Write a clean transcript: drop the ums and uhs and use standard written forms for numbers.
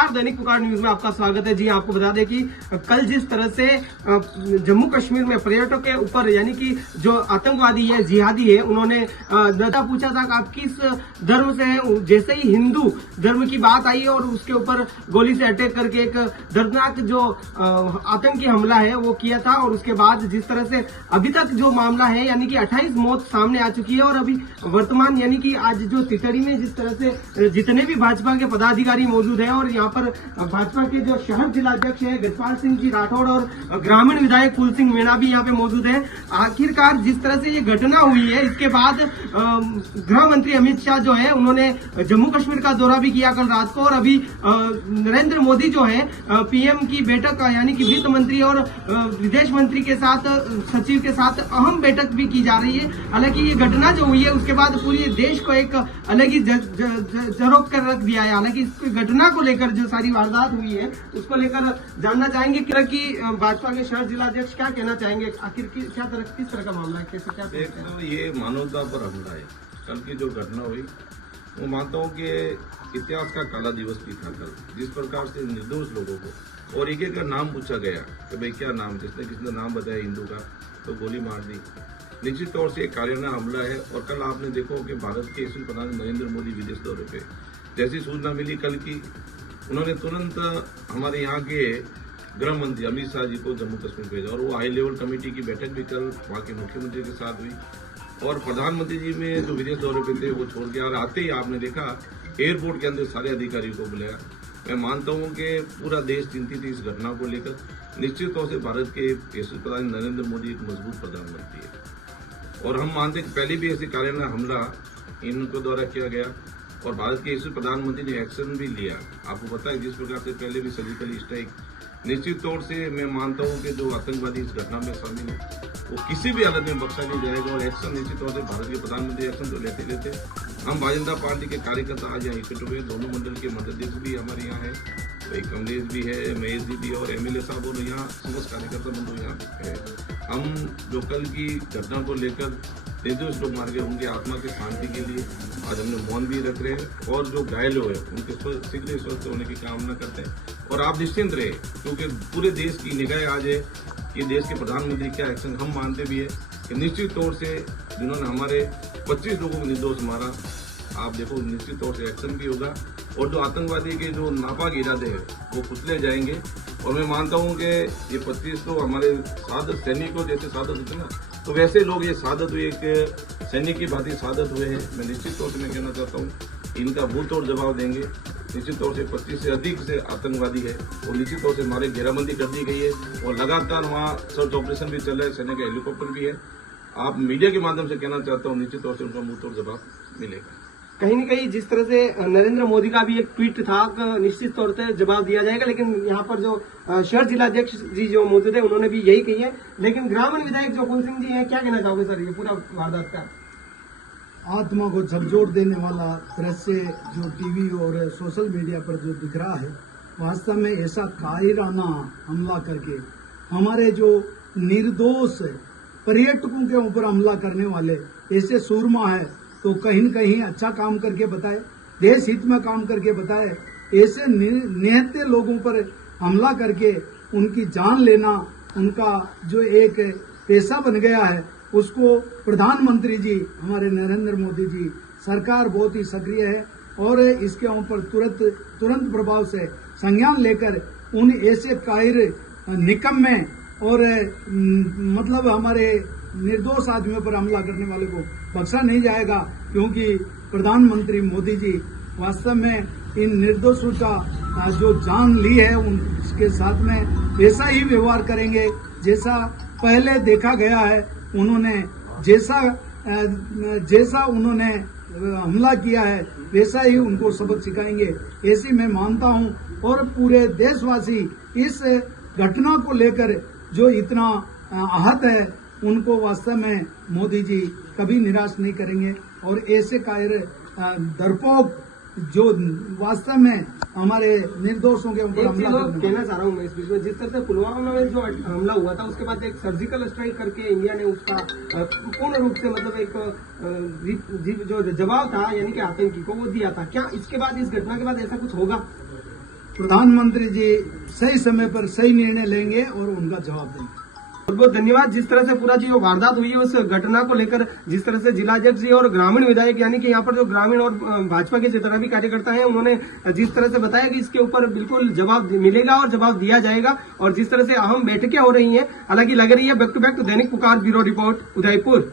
नमस्कार, दैनिक पुकार न्यूज में आपका स्वागत है। जी आपको बता दें कि कल जिस तरह से जम्मू कश्मीर में पर्यटकों के ऊपर यानी कि जो आतंकवादी है, जिहादी है, उन्होंने दादा पूछा था कि आप किस धर्म से हैं। जैसे ही हिंदू धर्म की बात आई और उसके ऊपर गोली से अटैक करके एक दर्दनाक जो आतंकी हमला है वो किया था। और उसके बाद जिस तरह से अभी तक जो मामला है यानी कि 28 मौत सामने आ चुकी है। और अभी वर्तमान यानी कि आज जो तितड़ी में जिस तरह से जितने भी भाजपा के पदाधिकारी मौजूद हैं और यहाँ पर भाजपा के जो शहर जिलाध्यक्ष है गजपाल सिंह जी राठौड़ और ग्रामीण विधायक फूल सिंह मीणा भी यहाँ पे मौजूद है। आखिरकार जिस तरह से ये घटना हुई है इसके बाद गृह मंत्री अमित शाह जो है उन्होंने जम्मू कश्मीर का दौरा भी किया कल रात को। और अभी नरेंद्र मोदी जो है पीएम की बैठक यानी कि वित्त मंत्री और विदेश मंत्री के साथ सचिव के साथ अहम बैठक भी की जा रही है। हालांकि ये घटना जो हुई है उसके बाद पूरे देश को एक अलग ही झरोक कर रख दिया है। हालांकि इस घटना को लेकर जो सारी वारदात हुई है उसको लेकर जानना चाहेंगे कि भाजपा के शहर जिलाध्यक्ष क्या कहना चाहेंगे, आखिर किस तरह का मामला है, कैसे क्या तो ये मानवता पर हमला है। कल की जो घटना हुई वो मानता हूँ कि इतिहास का काला दिवस भी था कल। जिस प्रकार से निर्दोष लोगों को और एक एक का नाम पूछा गया कि भाई क्या नाम, किसने नाम बताया हिंदू का तो गोली मार दी। निश्चित तौर से एक कारियाना हमला है। और कल आपने देखो कि भारत के यशस्वी प्रधानमंत्री नरेंद्र मोदी विदेश दौरे पे जैसी सूचना मिली कल की, उन्होंने तुरंत हमारे यहाँ के गृह मंत्री अमित शाह जी को जम्मू कश्मीर भेजा। और वो हाई लेवल कमेटी की बैठक भी कल वहाँ के मुख्यमंत्री के साथ हुई। और प्रधानमंत्री जी में जो विदेश दौरे पे थे वो छोड़ के और आते ही आपने देखा एयरपोर्ट के अंदर सारे अधिकारियों को बुलाया। मैं मानता हूँ कि पूरा देश चिंतित है इस घटना को लेकर। निश्चित तौर से भारत के यशस्वी प्रधानमंत्री नरेंद्र मोदी एक मजबूत प्रधानमंत्री है और हम मानते हैं कि पहले भी ऐसे कारियाना हमला इनको द्वारा किया गया और भारत के यशस्वी प्रधानमंत्री ने एक्शन भी लिया। आपको पता है जिस प्रकार से पहले भी सर्जिकल स्ट्राइक। निश्चित तौर से मैं मानता हूं कि जो आतंकवादी इस घटना में शामिल है वो किसी भी हालत में बख्शा नहीं जाएगा। और एक्शन निश्चित तौर से भारत के प्रधानमंत्री एक्शन तो लेते रहते। हम भारतीय जनता पार्टी के कार्यकर्ता आज यहाँ इकट्ठे हुए, दोनों मंडल के मध्याध्यक्ष भी हमारे यहाँ है, तो कमलेश भी है, महेश जी भी और एमएलए साहब और यहाँ समस्त कार्यकर्ता बंधु यहाँ है। हम जो कल की घटना को लेकर निर्दोष लोग मार गए उनकी आत्मा की शांति के लिए आज हमने मौन भी रख रहे हैं और जो घायल हुए उनके शीघ्र स्वस्थ होने की कामना करते हैं। और आप निश्चिंत रहे क्योंकि पूरे देश की निगाह आज है कि देश के प्रधानमंत्री क्या एक्शन। हम मानते भी है कि निश्चित तौर से जिन्होंने हमारे 25 लोगों को निर्दोष मारा, आप देखो निश्चित तौर से एक्शन भी होगा और जो आतंकवादी के जो नापाक इरादे हैं वो कुचले जाएंगे। और मैं मानता हूँ कि ये 25 तो हमारे सादत सैनिकों जैसे सादत होते ना, तो वैसे लोग ये सादत हुए एक सैनिक की भांति सादत हुए हैं। मैं निश्चित तौर से मैं कहना चाहता हूँ इनका मुंह तोड़ जवाब देंगे। निश्चित तौर से 25 से अधिक से आतंकवादी है और निश्चित तौर से हमारे घेराबंदी कर दी गई है और लगातार वहाँ सर्च ऑपरेशन भी चल रहा है, सेना का हेलीकॉप्टर भी है। आप मीडिया के माध्यम से कहना चाहता हूँ निश्चित तौर से उनका मुंह तोड़ जवाब मिलेगा। कहीं न कहीं जिस तरह से नरेंद्र मोदी का भी एक ट्वीट था निश्चित तौर से जवाब दिया जाएगा। लेकिन यहाँ पर जो शहर जिलाध्यक्ष जी जो मौजूद है उन्होंने भी यही कही है। लेकिन ग्रामीण विधायक जो फूल सिंह जी हैं, क्या कहना चाहोगे सर ये पूरा वारदात का? आत्मा को झकझोर देने वाला दृश्य जो टीवी और सोशल मीडिया पर जो दिख रहा है, वास्तव में ऐसा कायराना हमला करके हमारे जो निर्दोष पर्यटकों के ऊपर हमला करने वाले ऐसे सूरमा है तो कहीं न कहीं अच्छा काम करके बताए, देश हित में काम करके बताए। ऐसे निहत्थे लोगों पर हमला करके उनकी जान लेना उनका जो एक पेशा बन गया है, उसको प्रधानमंत्री जी हमारे नरेंद्र मोदी जी सरकार बहुत ही सक्रिय है और इसके ऊपर तुरंत प्रभाव से संज्ञान लेकर उन ऐसे कायर निकम्मे और मतलब हमारे निर्दोष आदमियों पर हमला करने वाले को बख्शा नहीं जाएगा। क्योंकि प्रधानमंत्री मोदी जी वास्तव में इन निर्दोषों का जो जान ली है उसके साथ में ऐसा ही व्यवहार करेंगे जैसा पहले देखा गया है। उन्होंने जैसा उन्होंने हमला किया है वैसा ही उनको सबक सिखाएंगे, ऐसी मैं मानता हूं। और पूरे देशवासी इस घटना को लेकर जो इतना आहत है उनको वास्तव में मोदी जी कभी निराश नहीं करेंगे। और ऐसे कायर डरपोक जो वास्तव में हमारे निर्दोषों के ऊपर हमला कहना चाह रहा हूँ मैं इस बीच में, जिस तरह से पुलवामा में जो हमला हुआ था उसके बाद एक सर्जिकल स्ट्राइक करके इंडिया ने उसका पूर्ण रूप से मतलब एक जो जवाब था यानी कि आतंकी को वो दिया था। क्या इसके बाद इस घटना के बाद ऐसा कुछ होगा? प्रधानमंत्री जी सही समय पर सही निर्णय लेंगे और उनका जवाब देंगे। बहुत बहुत धन्यवाद। जिस तरह से पूरा जी वो वारदात हुई है उस घटना को लेकर जिस तरह से जिलाध्यक्ष जी और ग्रामीण विधायक यानी कि यहाँ पर जो ग्रामीण और भाजपा के जितना भी कार्यकर्ता हैं उन्होंने जिस तरह से बताया कि इसके ऊपर बिल्कुल जवाब मिलेगा और जवाब दिया जाएगा और जिस तरह से अहम बैठकें हो रही हैं, हालांकि लग रही है बैक टू बैक। दैनिक पुकार ब्यूरो रिपोर्ट, उदयपुर।